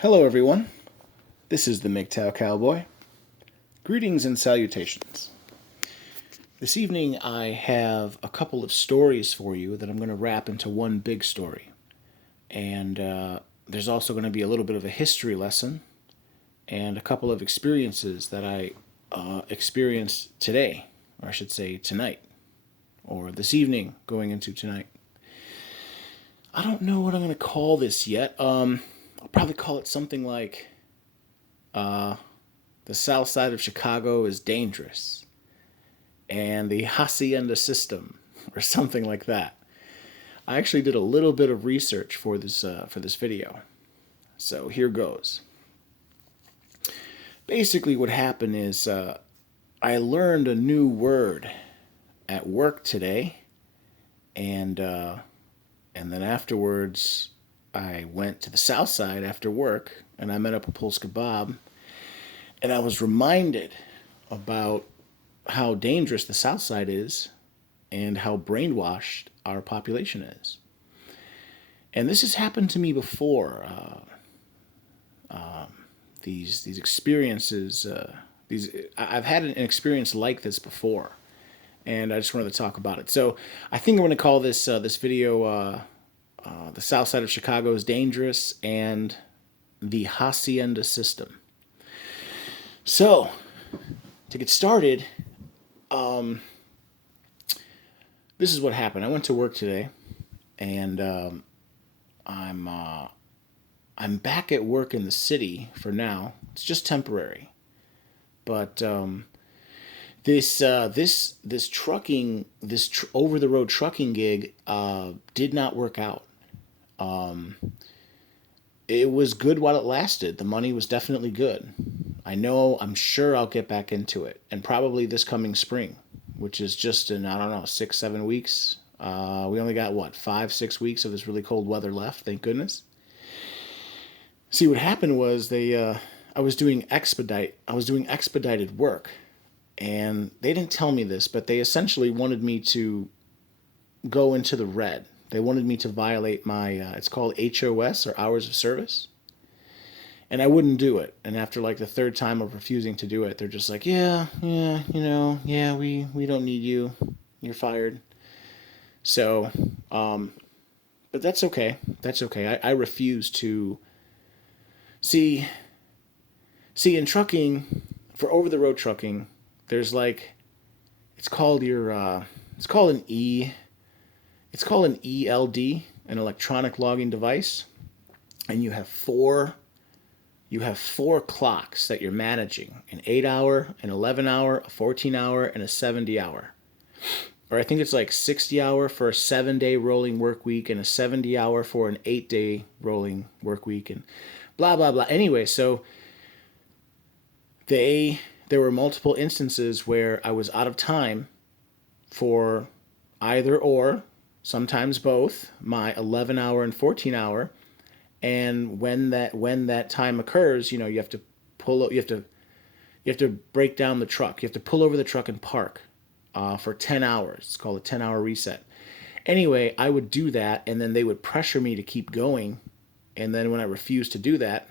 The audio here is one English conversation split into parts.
Hello, everyone. This is the Mgtow Cowboy. Greetings and salutations. This evening, I have a couple of stories for you that I'm going to wrap into one big story. And there's also going to be a little bit of a history lesson and a couple of experiences that I experienced today, or I should say tonight, or this evening going into tonight. I don't know what I'm going to call this yet. I'll probably call it something like the Southside of Chicago is dangerous, and the Hacienda system, or something like that. I actually did a little bit of research for this video, so here goes. Basically, what happened is I learned a new word at work today, and then afterwards I went to the South Side after work, and I met up with Polska Bob, and I was reminded about how dangerous the South Side is and how brainwashed our population is. And this has happened to me before. These experiences, these I've had an experience like this before, and I just wanted to talk about it. So I think I'm going to call this video "The South Side of Chicago is Dangerous" and "The Hacienda System." So to get started, this is what happened. I went to work today, and I'm back at work in the city for now. It's just temporary, but this trucking over the road trucking gig did not work out. It was good while it lasted. The money was definitely good. I'm sure I'll get back into it, and probably this coming spring, which is just in, I don't know, 6, 7 weeks. We only got what, 5, 6 weeks of this really cold weather left. Thank goodness. See, what happened was I was doing expedited work, and they didn't tell me this, but they essentially wanted me to go into the red. They wanted me to violate my it's called HOS, or hours of service, and I wouldn't do it. And after like the third time of refusing to do it, they're just like, yeah, yeah, we don't need you. You're fired. So, but that's okay. That's okay. I refuse to see. See, in trucking, for over the road trucking, there's like, it's called it's called an ELD, an electronic logging device, and you have four clocks that you're managing: an 8 hour, an 11 hour, a 14 hour, and a 70 hour. Or I think it's like 60 hour for a 7 day rolling work week and a 70 hour for an 8 day rolling work week, and blah blah blah. Anyway, so there were multiple instances where I was out of time for either or, sometimes both, my 11 hour and 14 hour. And when that time occurs, you have to break down the truck. You have to pull over the truck and park for 10 hours. It's called a 10 hour reset. Anyway, I would do that, and then they would pressure me to keep going. And then when I refused to do that,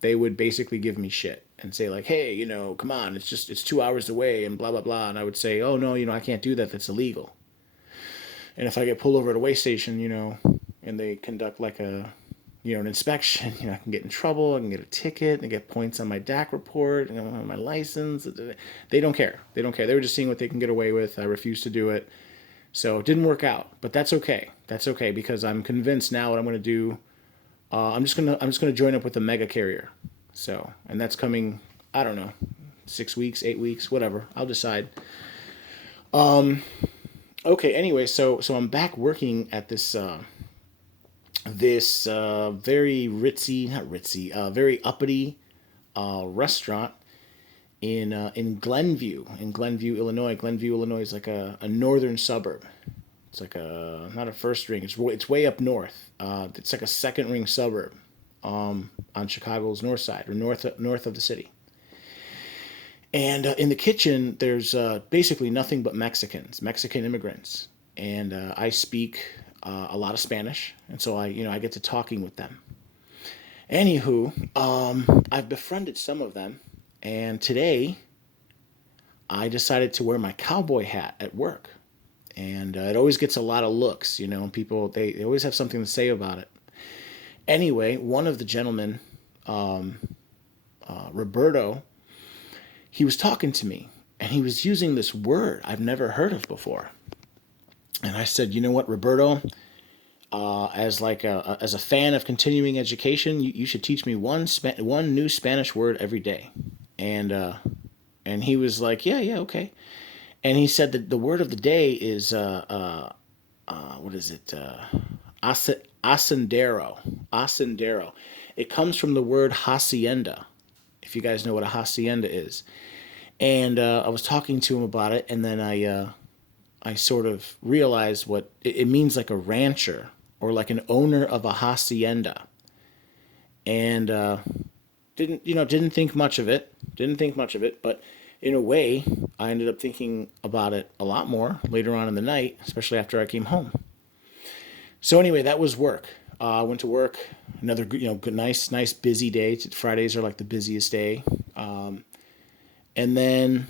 they would basically give me shit and say like, hey, come on, it's 2 hours away and blah blah blah. And I would say, oh no, I can't do that. That's illegal. And if I get pulled over at a way station, and they conduct like an inspection, I can get in trouble. I can get a ticket and get points on my DAC report and on my license. They don't care. They don't care. They were just seeing what they can get away with. I refused to do it. So it didn't work out, but that's okay. That's okay, because I'm convinced now what I'm going to do. I'm just gonna join up with the mega carrier. So, and that's coming, I don't know, 6 weeks, 8 weeks, whatever. I'll decide. Okay. Anyway, so I'm back working at this very ritzy, not ritzy, very uppity restaurant in Glenview, Illinois. Glenview, Illinois is like a northern suburb. It's like not a first ring. It's way up north. It's like a second ring suburb, on Chicago's north side, or north of the city. And in the kitchen, there's basically nothing but Mexican immigrants, and I speak a lot of Spanish, and so I get to talking with them. Anywho, I've befriended some of them, and today I decided to wear my cowboy hat at work. And it always gets a lot of looks, and people, they always have something to say about it. Anyway, one of the gentlemen, Roberto, he was talking to me, and he was using this word I've never heard of before. And I said, you know what, Roberto, as a fan of continuing education, you should teach me one new Spanish word every day. And and he was like, yeah, yeah, okay. And he said that the word of the day is what is it? Ascendero. Ascendero. It comes from the word hacienda. If you guys know what a hacienda is. And I was talking to him about it, and then I sort of realized what it means, like a rancher or like an owner of a hacienda. And didn't think much of it. Didn't think much of it, but in a way, I ended up thinking about it a lot more later on in the night, especially after I came home. So anyway, that was work. I went to work. Another good, nice busy day. Fridays are like the busiest day. And then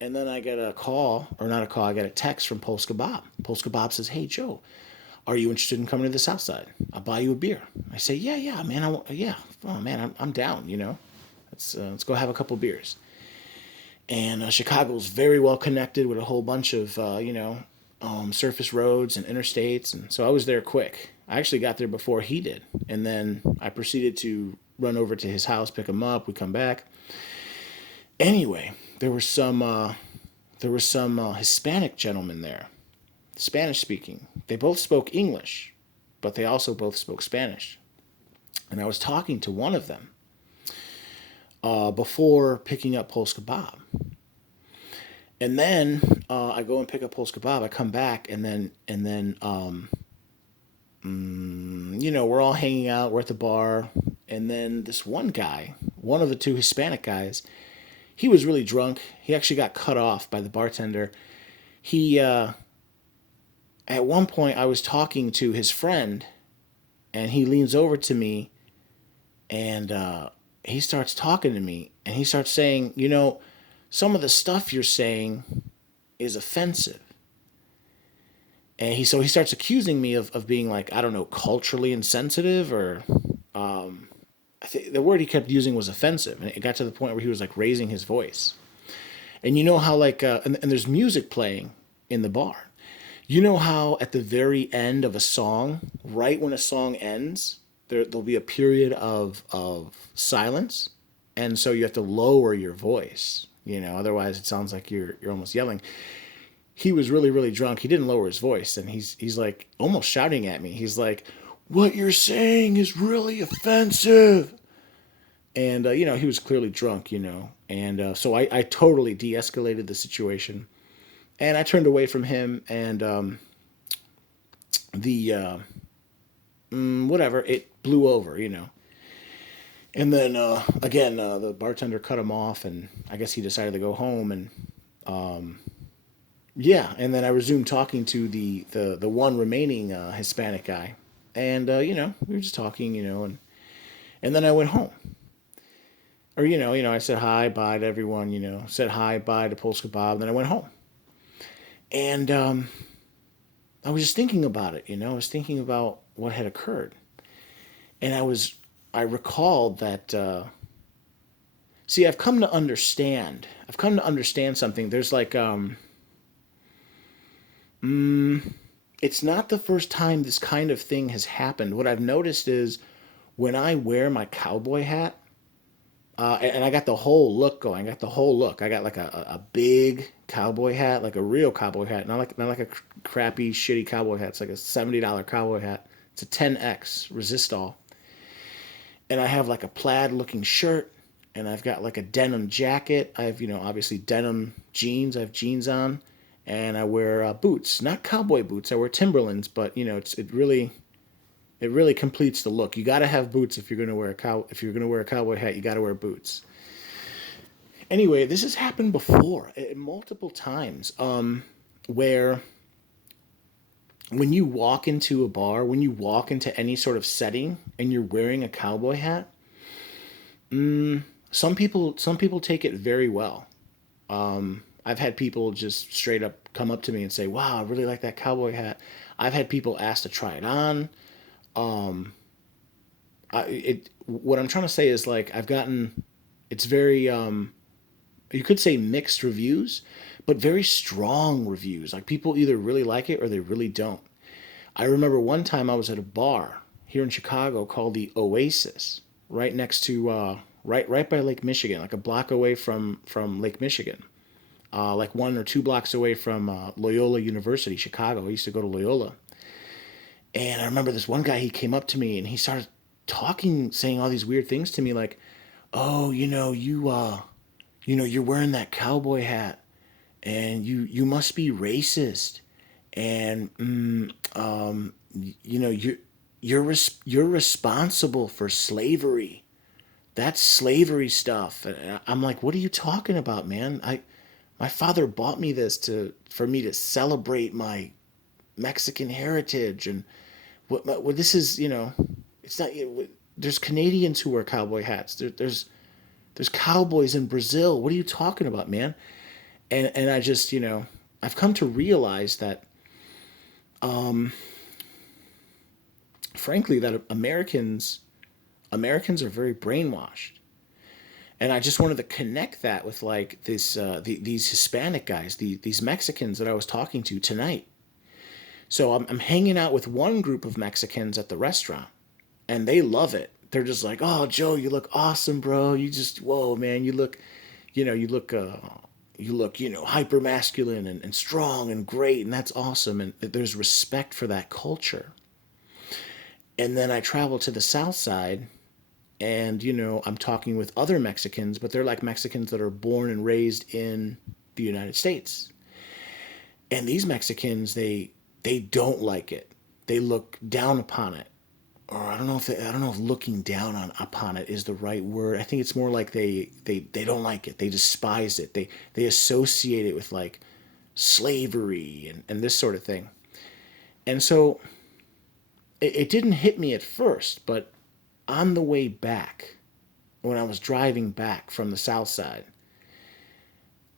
I get a call, or not a call. I get a text from Polska Bob. Polska Bob says, "Hey Joe, are you interested in coming to the Southside? I'll buy you a beer." I say, "Yeah, yeah, man. Yeah, oh man, I'm down. Let's go have a couple beers." And Chicago's very well connected with a whole bunch of surface roads and interstates, and so I was there quick. I actually got there before he did, and then I proceeded to run over to his house, pick him up. We come back. Anyway, there were some Hispanic gentlemen there, Spanish speaking. They both spoke English, but they also both spoke Spanish. And I was talking to one of them before picking up Polska Bob. And then I go and pick up Polska Bob. I come back, and then we're all hanging out. We're at the bar, and then this one guy, one of the two Hispanic guys, he was really drunk. He actually got cut off by the bartender. He At one point I was talking to his friend, and he leans over to me, and he starts talking to me, and he starts saying, some of the stuff you're saying is offensive. And he starts accusing me of being, like, I don't know, culturally insensitive, or I think the word he kept using was offensive, and it got to the point where he was like raising his voice. And you know how, like, and there's music playing in the bar. You know how at the very end of a song, right when a song ends, there'll be a period of silence, and so you have to lower your voice. Otherwise it sounds like you're almost yelling. He was really, really drunk. He didn't lower his voice, and he's like almost shouting at me. He's like, "What you're saying is really offensive." And he was clearly drunk, and so I totally de-escalated the situation, and I turned away from him, and the whatever, it blew over. And then again, the bartender cut him off, and I guess he decided to go home, and yeah, and then I resumed talking to the one remaining Hispanic guy, and we were just talking, and then I went home. Or I said hi, bye to everyone. Said hi, bye to Polska Bob. And then I went home, and I was just thinking about it. I was thinking about what had occurred, and I recalled that. See, I've come to understand. I've come to understand something. There's like it's not the first time this kind of thing has happened. What I've noticed is when I wear my cowboy hat, and I got the whole look going. I got the whole look. I got like a big cowboy hat, like a real cowboy hat, not like a crappy, shitty cowboy hat. It's like a $70 cowboy hat. It's a 10X resistol, and I have like a plaid looking shirt, and I've got like a denim jacket. I have obviously denim jeans. I have jeans on, and I wear boots, not cowboy boots. I wear Timberlands, but it really completes the look. You got to have boots if you're going to wear a cowboy hat. You got to wear boots. Anyway, this has happened before, multiple times, where when you walk into a bar, when you walk into any sort of setting and you're wearing a cowboy hat, some people take it very well. I've had people just straight up come up to me and say, "Wow, I really like that cowboy hat." I've had people ask to try it on. What I'm trying to say is like I've gotten it's very you could say mixed reviews, but very strong reviews. Like people either really like it or they really don't. I remember one time I was at a bar here in Chicago called the Oasis, right next to right by Lake Michigan, like a block away from Lake Michigan, like 1 or 2 blocks away from Loyola University, Chicago. I used to go to Loyola, and I remember this one guy. He came up to me and he started talking, saying all these weird things to me, like, "Oh, you're wearing that cowboy hat, and you must be racist, and you know you're responsible for slavery. That's slavery stuff." And I'm like, "What are you talking about, man? My father bought me this to for me to celebrate my Mexican heritage, and what this is, it's not. There's Canadians who wear cowboy hats. There's cowboys in Brazil. What are you talking about, man?" And I just, I've come to realize that, frankly, that Americans are very brainwashed. And I just wanted to connect that with like these Hispanic guys, these Mexicans that I was talking to tonight. So I'm hanging out with one group of Mexicans at the restaurant, and they love it. They're just like, "Oh, Joe, you look awesome, bro. You just, whoa, man, you look, you know, you look, hyper masculine and strong and great, and that's awesome." And there's respect for that culture. And then I travel to the South Side, and I'm talking with other Mexicans, but they're like Mexicans that are born and raised in the United States. And these Mexicans, they don't like it. They look down upon it. Or I don't know if looking down upon it is the right word. I think it's more like they don't like it. They despise it. They associate it with like slavery and this sort of thing. And so it didn't hit me at first, but on the way back, when I was driving back from the South Side,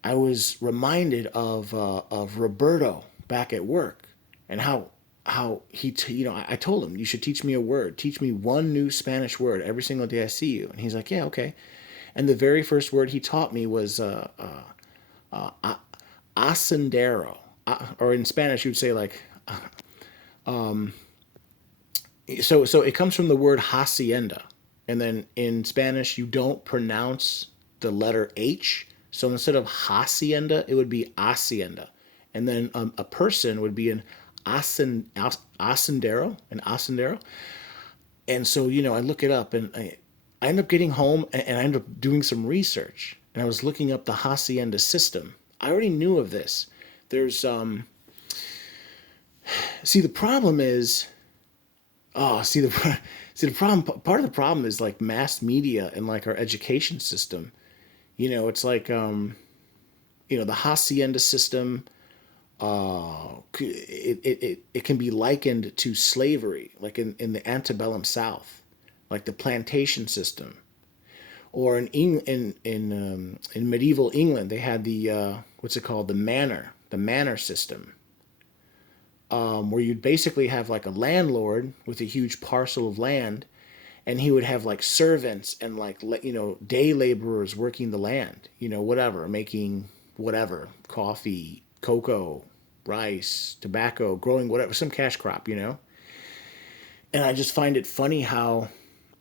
I was reminded of Roberto back at work, and how I told him, "You should teach me a word. Teach me one new Spanish word every single day I see you." And he's like, "Yeah, okay." And the very first word he taught me was ascendero, or in Spanish you would say like, so it comes from the word hacienda, and then in Spanish you don't pronounce the letter H. So instead of hacienda, it would be hacienda, and then a person would be an ascendero. And so I look it up, and I end up getting home, and I end up doing some research, and I was looking up the hacienda system. I already knew of this. There's see, the problem is, oh, see the see the problem. Part of the problem is like mass media and like our education system. It's like the hacienda system. It can be likened to slavery, like in the antebellum South, like the plantation system, or in medieval England they had the what's it called, the manor system, where you'd basically have like a landlord with a huge parcel of land, and he would have like servants and like day laborers working the land, whatever, making whatever, coffee, cocoa, rice, tobacco, growing whatever, some cash crop. And I just find it funny how,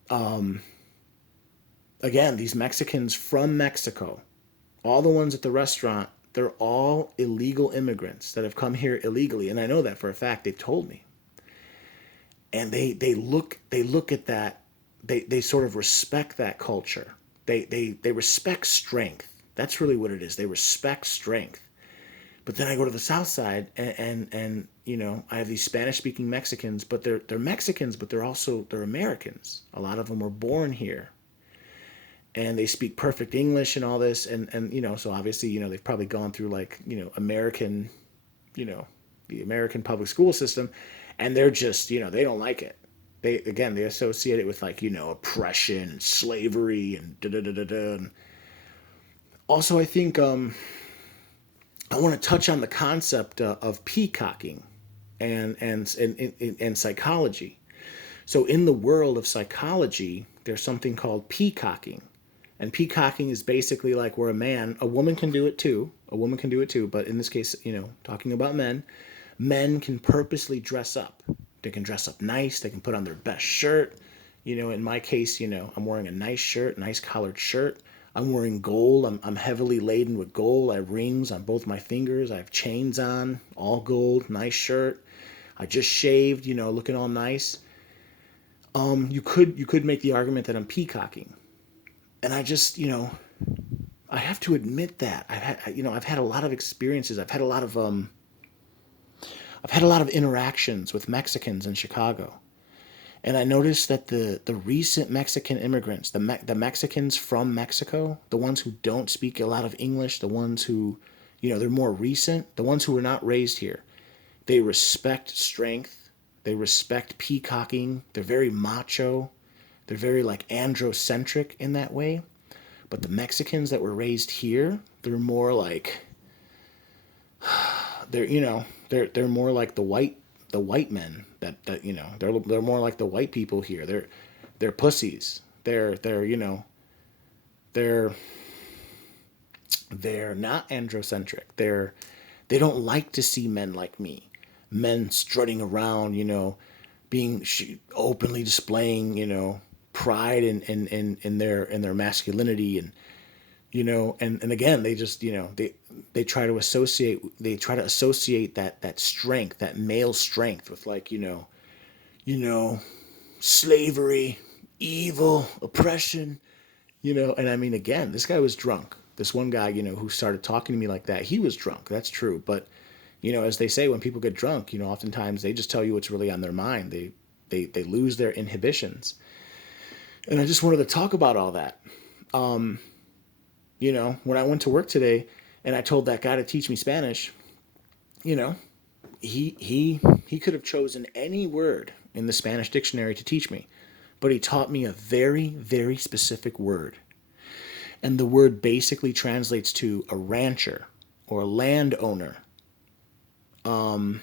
again, these Mexicans from Mexico, all the ones at the restaurant, they're all illegal immigrants that have come here illegally, and I know that for a fact. They've told me. And they look at that, they sort of respect that culture. They respect strength. That's really what it is. They respect strength. But then I go to the South Side, and I have these Spanish speaking Mexicans, but they're Mexicans, but they're Americans. A lot of them were born here, and they speak perfect English and all this, and so obviously they've probably gone through like American, you know the American public school system, and they're just, they don't like it. They associate it with, like, oppression and slavery and da da da da da. And also, I think I want to touch on the concept of peacocking and psychology. So in the world of psychology, there's something called peacocking. And peacocking is basically like where a woman can do it too. A woman can do it too, but in this case, talking about men can purposely dress up. They can dress up nice, they can put on their best shirt. In my case, I'm wearing a nice shirt, nice collared shirt. I'm wearing gold. I'm heavily laden with gold. I have rings on both my fingers. I have chains on, all gold, nice shirt. I just shaved, looking all nice. You could make the argument that I'm peacocking, and I just, I have to admit that I've had a lot of experiences. I've had a lot of interactions with Mexicans in Chicago, and I noticed that the recent Mexican immigrants, the Mexicans from Mexico, the ones who don't speak a lot of English, the ones who, they're more recent, the ones who were not raised here, they respect strength, they respect peacocking, they're very macho, they're very like androcentric in that way. But the Mexicans that were raised here, they're more like they're more like the white men that they're more like the white people here. They're pussies. They're they're not androcentric. They don't like to see men like me, men strutting around, being openly displaying, pride in their masculinity, and again, they just, they try to associate that strength, that male strength, with, like, you know slavery, evil, oppression, and I mean, again, this guy was drunk. This one guy, who started talking to me like that, he was drunk. That's true. But, as they say, when people get drunk, oftentimes they just tell you what's really on their mind. They lose their inhibitions. And I just wanted to talk about all that. When I went to work today and I told that guy to teach me Spanish, you know, he could have chosen any word in the Spanish dictionary to teach me, but he taught me a very, very specific word. And the word basically translates to a rancher or a landowner. And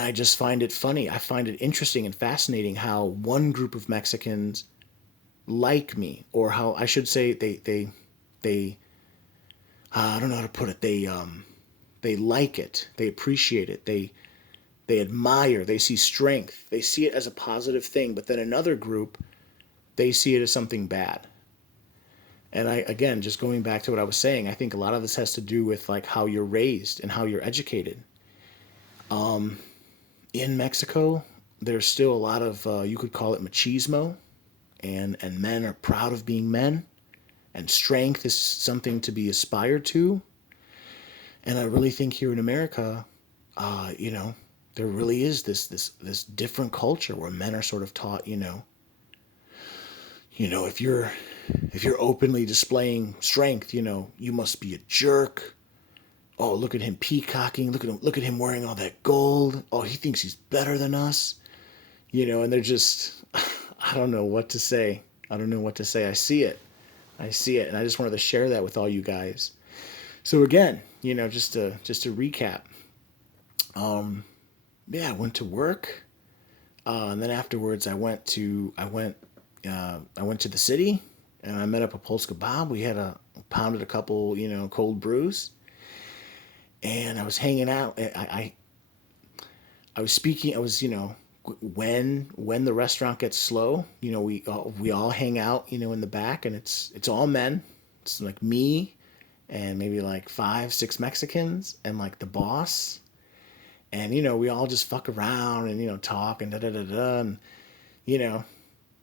I just find it funny. I find it interesting and fascinating how one group of Mexicans like me, or how I should say they I don't know how to put it. They like it. They appreciate it. They admire. They see strength. They see it as a positive thing. But then another group, they see it as something bad. And I, again, just going back to what I was saying, I think a lot of this has to do with, like, how you're raised and how you're educated. In Mexico, there's still a lot of, you could call it machismo, and men are proud of being men, and strength is something to be aspired to. And I really think here in America, there really is this different culture where men are sort of taught, if you're openly displaying strength, you must be a jerk. Oh, look at him peacocking. Look at him wearing all that gold. Oh, he thinks he's better than us. And they're just, I don't know what to say. I don't know what to say. I see it. I see it. And I just wanted to share that with all you guys. So again, just to recap, yeah, I went to work. And then afterwards I went to the city and I met up with Polska Bob. We had pounded a couple, cold brews, and I was hanging out. I was speaking. I was, when the restaurant gets slow, we all hang out, in the back, and it's all men. It's like me and maybe like 5, 6 Mexicans and like the boss, and we all just fuck around and talk and da da da da, and you know,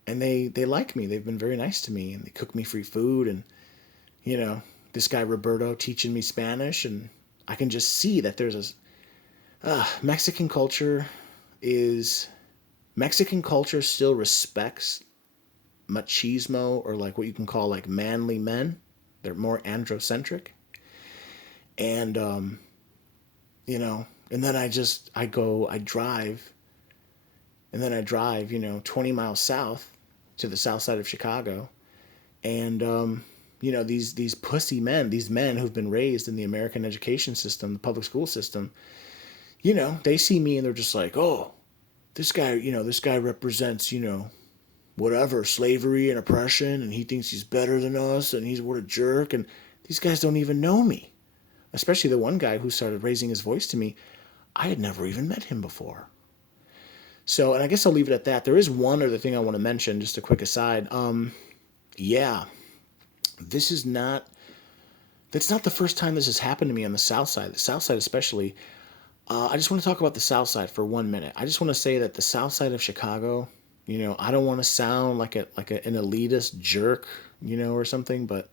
and they like me. They've been very nice to me, and they cook me free food, and this guy Roberto teaching me Spanish, and I can just see that there's Mexican culture is Mexican culture still respects machismo, or like what you can call like manly men. They're more androcentric, and you know, and then I drive, and then I drive, 20 miles south to the south side of Chicago. And, these pussy men, these men who've been raised in the American education system, the public school system, they see me and they're just like, oh, this guy represents, whatever, slavery and oppression, and he thinks he's better than us, and he's what a jerk. And these guys don't even know me. Especially the one guy who started raising his voice to me. I had never even met him before. So, and I guess I'll leave it at that. There is one other thing I want to mention, just a quick aside. Yeah, this is not, that's not the first time this has happened to me on the South Side especially. I just want to talk about the South Side for 1 minute. I just want to say that the South Side of Chicago, I don't want to sound like an elitist jerk, or something, but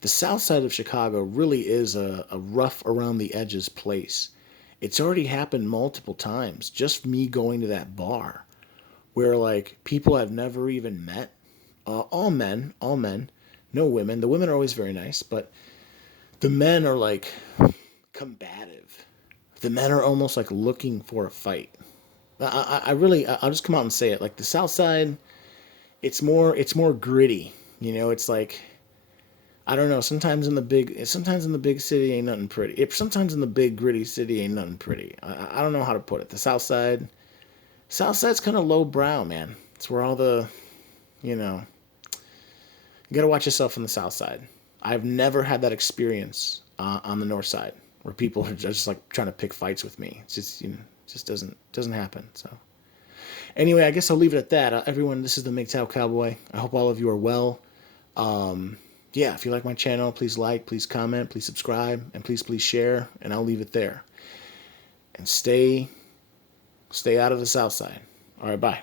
the South Side of Chicago really is a rough around the edges place. It's already happened multiple times. Just me going to that bar where like people I've never even met, all men, no women. The women are always very nice, but the men are like combative. The men are almost like looking for a fight. I really, I'll just come out and say it. Like the South Side, it's more gritty. It's like, I don't know. Sometimes in the big city ain't nothing pretty. If sometimes in the big gritty city ain't nothing pretty. I don't know how to put it. The South Side's kind of low brow, man. It's where all the, you know, you gotta watch yourself on the South Side. I've never had that experience on the North Side where people are just like trying to pick fights with me. It's just, just doesn't happen. So anyway, I guess I'll leave it at that. Everyone, this is the Mgtow Cowboy. I hope all of you are well. Yeah, if you like my channel, please like, please comment, please subscribe, and please share. And I'll leave it there. And stay out of the South Side. All right, bye.